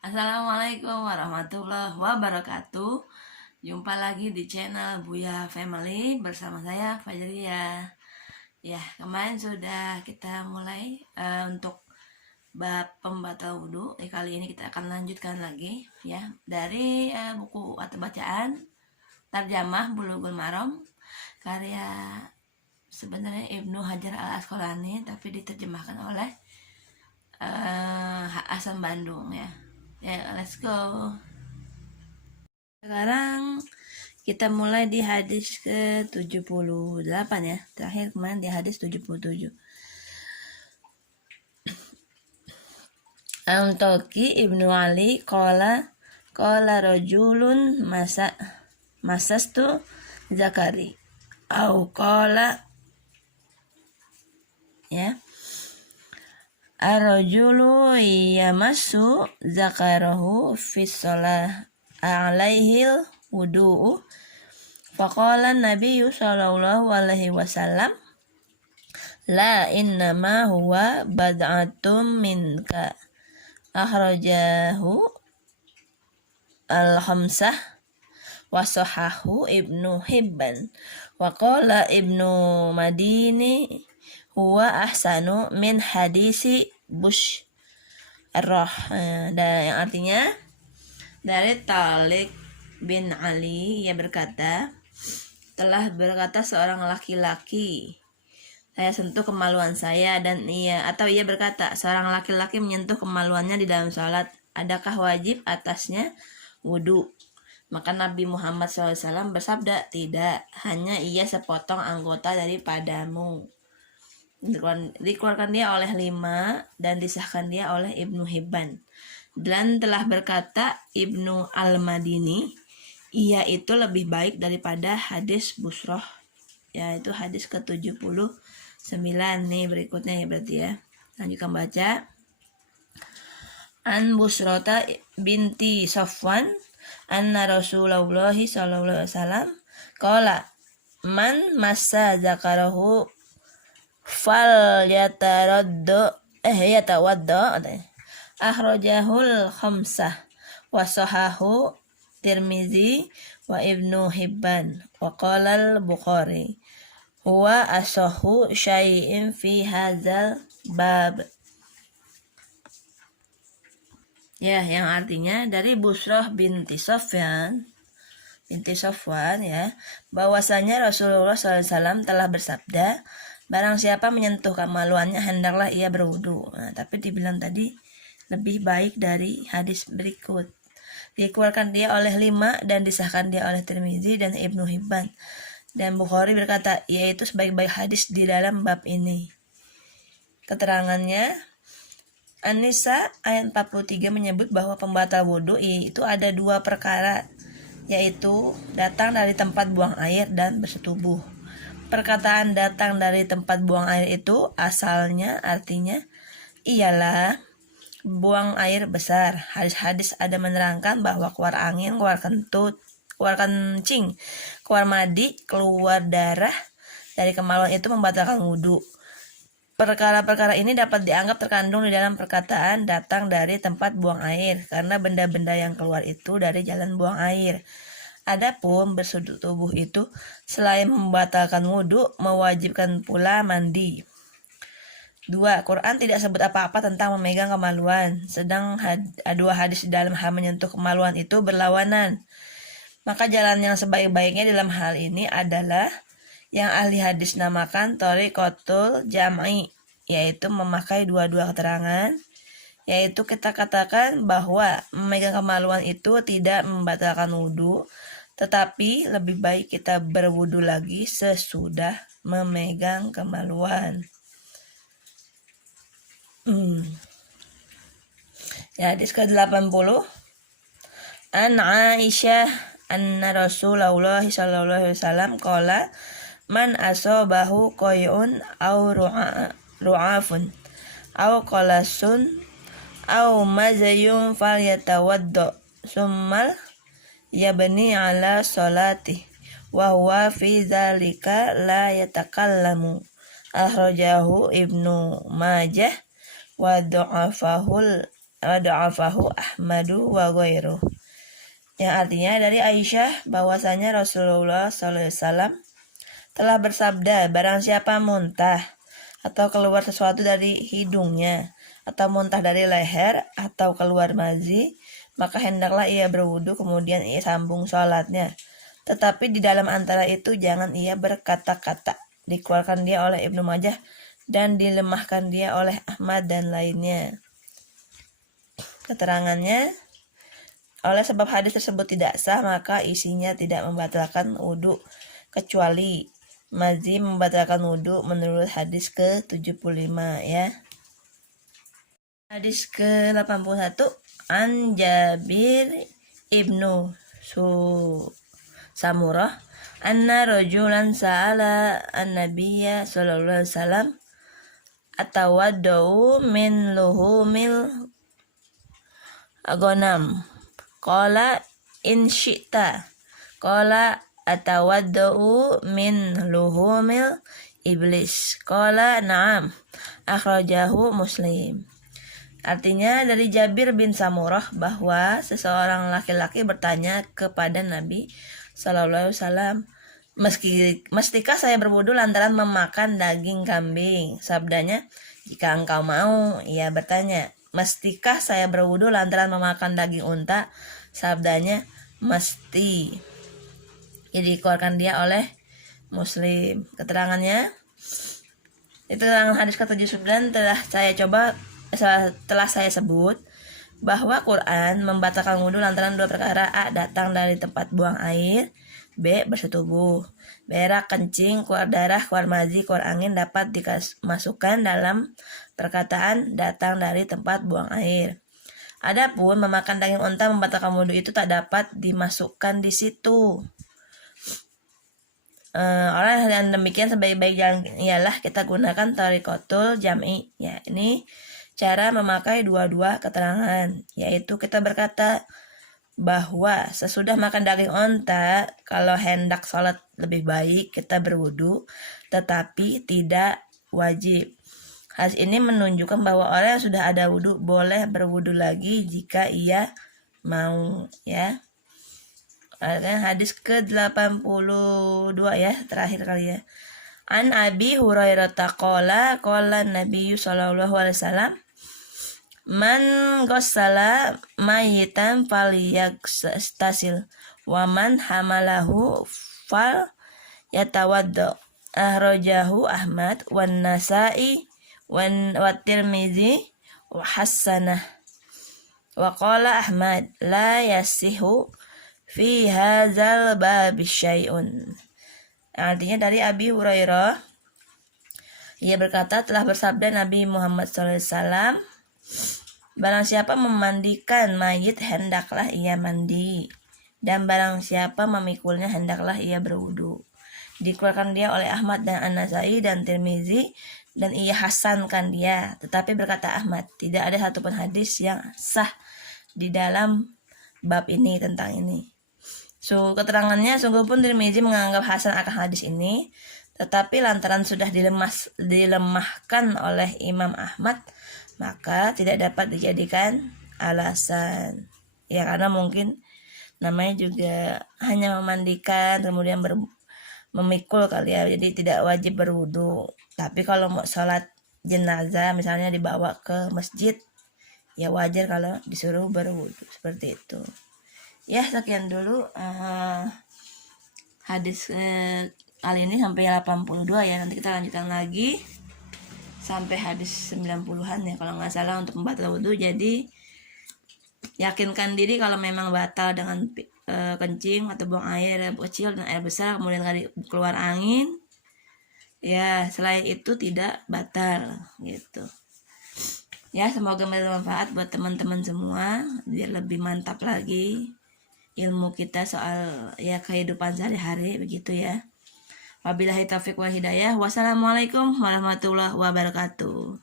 Assalamualaikum warahmatullahi wabarakatuh. Jumpa lagi di channel Buya Family bersama saya Fajria. Ya, kemarin sudah kita mulai untuk bab pembatal wudhu. Kali ini kita akan lanjutkan lagi ya dari buku atau bacaan Tarjamah Bulughul Maram karya sebenarnya Ibnu Hajar Al Asqalani tapi diterjemahkan oleh Hasan Bandung ya. Ya, let's go. Sekarang kita mulai di hadis ke-78 ya. Terakhir kemarin di hadis 77. Antoki Ibnu Ali qala rajulun masastu zakari au qala ya ar-rajulu yamassu zakarahu fi shalah alaihil wudu'u faqala nabiyyu sallallahu alaihi wasallam la innama huwa bad'atum minka akhrajahu al-khamsah wa sahahu Ibnu Hibban wa qala Ibnu Madini huwa ahsanu min hadisi Bush Ar-Rah, yang artinya dari Talik bin Ali, ia berkata, telah berkata seorang laki-laki, saya sentuh kemaluan saya, dan ia berkata, seorang laki-laki menyentuh kemaluannya di dalam sholat, adakah wajib atasnya wudhu? Maka Nabi Muhammad SAW bersabda, tidak, hanya ia sepotong anggota daripadamu. Dikeluarkan dia oleh 5 dan disahkan dia oleh Ibnu Hibban. Dan telah berkata Ibnu Al-Madini, ia itu lebih baik daripada hadis Busroh, yaitu hadis ke-79 nih berikutnya ya berarti ya. Lanjutkan baca. An Busrota binti Safwan anna Rasulullah sallallahu alaihi wasallam qala man massa zakarahu fal yatawaddo akhrajahul khamsah wa sahahu Tirmizi wa Ibnu Hibban wa qala al-Bukhari huwa asahhu syai'in fi hadzal bab. Ya, yang artinya dari Busrah binti Safwan ya, bahwasanya Rasulullah SAW telah bersabda, barang siapa menyentuh kemaluannya hendaklah ia berwudu. Nah, tapi dibilang tadi lebih baik dari hadis berikut. Dikeluarkan dia oleh 5 dan disahkan dia oleh Tirmizi dan Ibnu Hibban. Dan Bukhari berkata, yaitu sebaik-baik hadis di dalam bab ini. Keterangannya, An-Nisa ayat 43 menyebut bahwa pembatal wudhu itu ada 2 perkara, yaitu datang dari tempat buang air dan bersetubuh. Perkataan datang dari tempat buang air itu asalnya artinya ialah buang air besar. Hadis-hadis ada menerangkan bahwa keluar angin, keluar kentut, keluar kencing, keluar madi, keluar darah dari kemaluan itu membatalkan wudhu. Perkara-perkara ini dapat dianggap terkandung di dalam perkataan datang dari tempat buang air, karena benda-benda yang keluar itu dari jalan buang air. Adapun bersetubuh itu selain membatalkan wudhu, mewajibkan pula mandi. 2. Quran tidak sebut apa-apa tentang memegang kemaluan, sedang 2 hadis di dalam hal menyentuh kemaluan itu berlawanan. Maka jalan yang sebaik-baiknya dalam hal ini adalah yang ahli hadis namakan thariqatul jam'i, yaitu memakai 2 keterangan, yaitu kita katakan bahwa memegang kemaluan itu tidak membatalkan wudhu, tetapi lebih baik kita berwudhu lagi sesudah memegang kemaluan. Ya, hadis ke-80 An Aisyah anna Rasulullah sallallahu alaihi wasallam qala man asabahu qay'un aw ru'afun aw qalasun aw mazayun falyatawaddo summal yabni ala salati wa huwa fi dzalika la yatakallamu akhrajahu Ibnu Majah wa dha'afahul da'afahu Ahmadu wa ghairuh. Yang artinya dari Aisyah bahwasanya Rasulullah SAW telah bersabda, barang siapa muntah atau keluar sesuatu dari hidungnya atau muntah dari leher atau keluar mazi, maka hendaklah ia berwudu kemudian ia sambung sholatnya. Tetapi di dalam antara itu jangan ia berkata-kata. Dikeluarkan dia oleh Ibnu Majah dan dilemahkan dia oleh Ahmad dan lainnya. Keterangannya, oleh sebab hadis tersebut tidak sah, maka isinya tidak membatalkan wudhu, kecuali mazi membatalkan wudhu menurut hadis ke-75 ya. Hadis ke-81, An Jabir ibnu Samurah anna rajulan sa'ala an-nabiyya sallallahu alaihi wasallam atawaddau min luhumil ghanam. Qala in syi'ta. Qala atawaddau min luhumil iblis. Qala na'am. Akhrajahu Muslim. Artinya dari Jabir bin Samurah bahwa seseorang laki-laki bertanya kepada Nabi Sallallahu Alaihi Wasallam, mestikah saya berwudu lantaran memakan daging kambing? Sabdanya, jika engkau mau. Ia bertanya, mestikah saya berwudu lantaran memakan daging unta? Sabdanya, mesti. Jadi dikeluarkan dia oleh Muslim. Keterangannya, itu dalam hadis ke-79 telah saya sebut bahwa Quran membatalkan wudhu lantaran dua perkara: A. Datang dari tempat buang air, B. Bersetubuh. Berak, kencing, keluar darah, keluar mazi, keluar angin dapat dimasukkan dalam perkataan datang dari tempat buang air. Adapun memakan daging unta membatalkan wudhu itu tak dapat dimasukkan di situ. Oleh yang demikian sebaik-baik jalan ialah kita gunakan thariqatul jam'i. Ya, ini cara memakai dua-dua keterangan, yaitu kita berkata bahwa sesudah makan daging unta, kalau hendak sholat lebih baik kita berwudu, tetapi tidak wajib. Hadis ini menunjukkan bahwa orang yang sudah ada wudu boleh berwudu lagi jika ia mau ya. Hadis ke-82 ya, terakhir kali ya. An Abi Hurairah qala qala Nabi sallallahu alaihi wasallam, man ghassala mayitan falyaghtasil wa man hamalahu fal yatawadda. Akhrajahu Ahmad wan Nasa'i wa Tirmizi wa hasanah. Wa qala Ahmad la yasihu fi hadzal bab syai'un. Artinya dari Abi Hurairah, ia berkata, telah bersabda Nabi Muhammad SAW, barang siapa memandikan mayit hendaklah ia mandi, dan barang siapa memikulnya hendaklah ia berwudu. Dikeluarkan dia oleh Ahmad dan An-Nasai dan Tirmizi, dan ia hasankan dia. Tetapi berkata Ahmad, tidak ada satupun hadis yang sah di dalam bab ini tentang ini. Keterangannya, sungguh pun Tirmizi menganggap hasan akan hadis ini, tetapi lantaran sudah dilemahkan oleh Imam Ahmad, maka tidak dapat dijadikan alasan. Ya, karena mungkin namanya juga hanya memandikan kemudian memikul kali ya, jadi tidak wajib berwudu. Tapi kalau mau sholat jenazah misalnya dibawa ke masjid, ya wajar kalau disuruh berwudu seperti itu. Ya, sekian dulu hadis kali ini sampai 82 ya. Nanti kita lanjutkan lagi sampai hadis 90-an ya kalau nggak salah untuk membatal wudu. Jadi yakinkan diri kalau memang batal dengan kencing atau buang air kecil dan air besar, kemudian keluar angin, ya selain itu tidak batal gitu ya. Semoga bermanfaat buat teman-teman semua, biar lebih mantap lagi ilmu kita soal ya kehidupan sehari-hari begitu ya. Wabillahi taufiq wal hidayah. Wassalamualaikum warahmatullahi wabarakatuh.